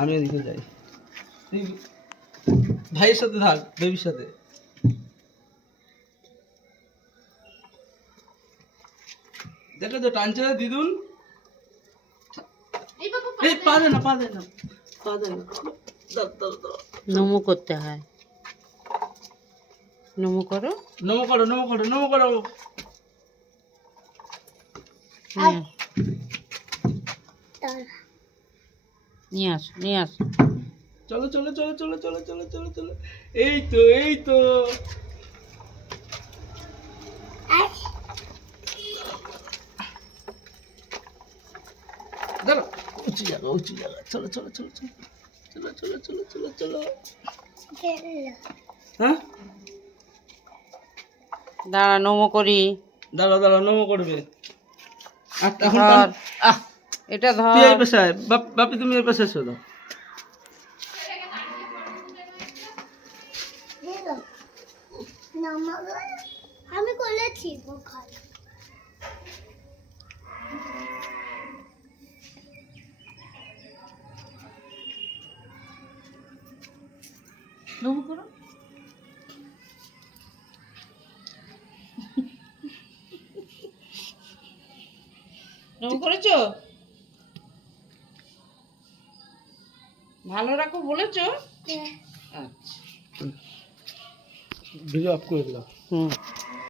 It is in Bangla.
আমি এদিকে যাই। তুই ভাইয়ের সাথে থাক, বেবির সাথে। দেখো তো টানছে না দিদুন। এই পা দে না, পা দে না, পা দে না। নমো করতে হয়। নমো করো, নমো করো, নমো করো, নমো করো। নিয়ে আসো, নিয়ে আসো। চলো চলো চলো চলো চলো চলো চলো চলো। এই তো, এই তো। দাঁড়াও, উঁচু জায়গা, উঁচু জায়গা। চলো চলো চলো চলো চলো চলো চলো চলো চলো। হ্যাঁ, দাঁড়া, নমো করি। দাঁড়াও দাঁড়াও, নমো করবে। আর এখন ধর, আহ, এটা তুই এই ধর। পাশে আয়। বাপি তুমি এই পাশে এসো। দাও। আমি করেছি নমো করো। নমো করেছো? ভালো রাখো বলেছো? আচ্ছা। ভিডিও অফ করে দিলাম। হুম।